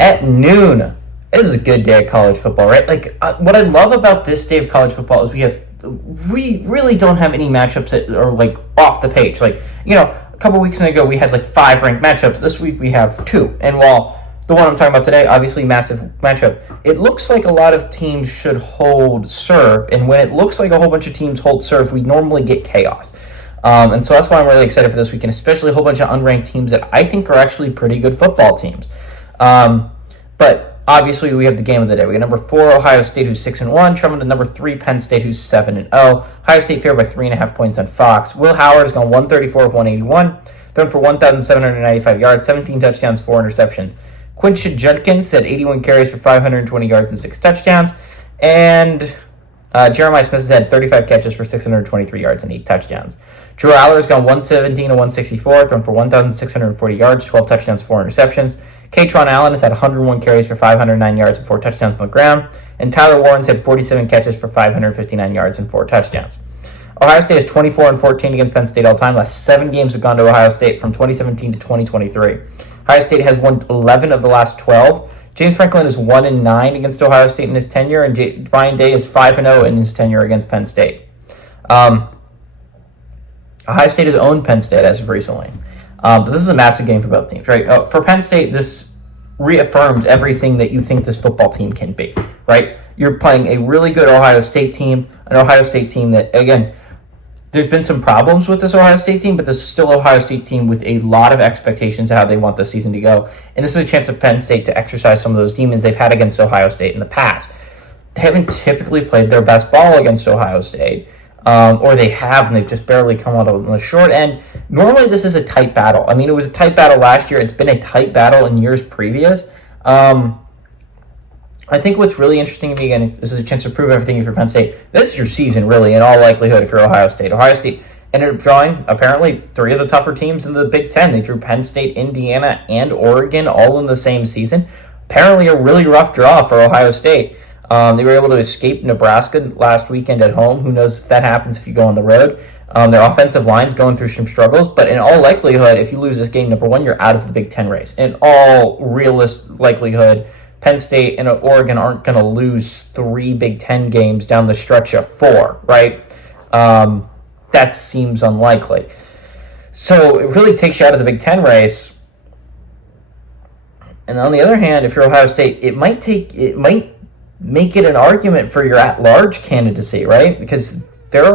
at noon. This is a good day of college football, right? Like what I love about this day of college football is we really don't have any matchups that are like off the page. Like, a couple weeks ago we had like 5 ranked matchups. This week we have 2. And while the one I'm talking about today, obviously massive matchup, it looks like a lot of teams should hold serve. And when it looks like a whole bunch of teams hold serve, we normally get chaos. And so that's why I'm really excited for this weekend, especially a whole bunch of unranked teams that I think are actually pretty good football teams. But obviously, we have the game of the day. We got number 4 Ohio State, who's 6-1, traveling to number 3 Penn State, who's 7-0. Ohio State favored by 3.5 points on Fox. Will Howard has gone 134 of 181, thrown for 1,795 yards, 17 touchdowns, 4 interceptions. Quinshon Judkins had 81 carries for 520 yards and 6 touchdowns, and Jeremiah Smith has had 35 catches for 623 yards and 8 touchdowns. Drew Aller has gone 117 of 164, thrown for 1,640 yards, 12 touchdowns, 4 interceptions. Katron Allen has had 101 carries for 509 yards and 4 touchdowns on the ground. And Tyler Warren's had 47 catches for 559 yards and 4 touchdowns. Ohio State is 24-14 against Penn State all time. Last 7 games have gone to Ohio State from 2017 to 2023. Ohio State has won 11 of the last 12. James Franklin is 1-9 against Ohio State in his tenure, and Ryan Day is 5-0 in his tenure against Penn State. Ohio State has owned Penn State as of recently. But this is a massive game for both teams, right? For Penn State, this reaffirms everything that you think this football team can be, right? You're playing a really good Ohio State team, an Ohio State team that, again, there's been some problems with this Ohio State team, but this is still an Ohio State team with a lot of expectations of how they want the season to go. And this is a chance for Penn State to exercise some of those demons they've had against Ohio State in the past. They haven't typically played their best ball against Ohio State. Or they have, and they've just barely come out on the short end. Normally, this is a tight battle. I mean, it was a tight battle last year. It's been a tight battle in years previous. I think what's really interesting to me, again, this is a chance to prove everything for Penn State. This is your season, really, in all likelihood, if you're Ohio State. Ohio State ended up drawing, apparently, 3 of the tougher teams in the Big Ten. They drew Penn State, Indiana, and Oregon all in the same season. Apparently, a really rough draw for Ohio State. They were able to escape Nebraska last weekend at home. Who knows if that happens if you go on the road. Their offensive line's going through some struggles, but in all likelihood, if you lose this game, number 1, you're out of the Big Ten race. In all realist likelihood, Penn State and Oregon aren't going to lose 3 Big Ten games down the stretch of 4, right? That seems unlikely. So it really takes you out of the Big Ten race. And on the other hand, if you're Ohio State, it might make it an argument for your at-large candidacy, right? Because there's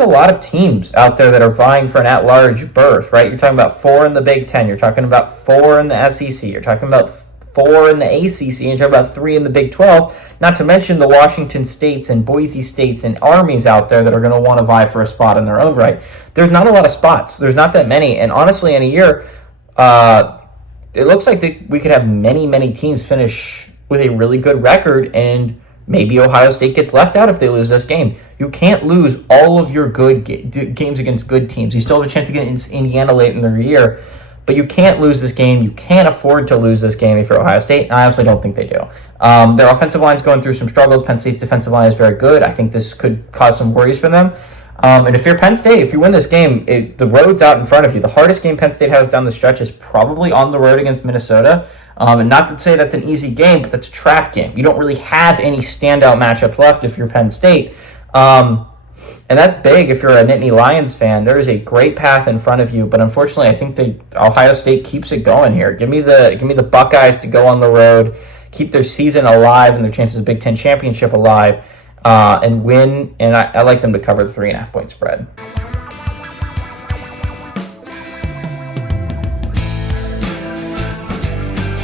a lot of teams out there that are vying for an at-large berth, right? You're talking about 4 in the Big Ten. You're talking about 4 in the SEC. You're talking about 4 in the ACC. And you're talking about 3 in the Big 12. Not to mention the Washington States and Boise States and Armies out there that are going to want to vie for a spot in their own right. There's not a lot of spots. There's not that many. And honestly, in a year, it looks like we could have many, many teams finish with a really good record, and maybe Ohio State gets left out if they lose this game. You can't lose all of your good games against good teams. You still have a chance to get against Indiana late in the year, but you can't lose this game. You can't afford to lose this game if you're Ohio State, and I honestly don't think they do. Their offensive line's going through some struggles. Penn State's defensive line is very good. I think this could cause some worries for them. And if you're Penn State, if you win this game, the road's out in front of you. The hardest game Penn State has down the stretch is probably on the road against Minnesota. And not to say that's an easy game, but that's a trap game. You don't really have any standout matchups left if you're Penn State. And that's big if you're a Nittany Lions fan. There is a great path in front of you, but unfortunately, I think Ohio State keeps it going here. Give me the Buckeyes to go on the road, keep their season alive and their chances of Big Ten championship alive, and win. And I like them to cover the 3.5 point spread.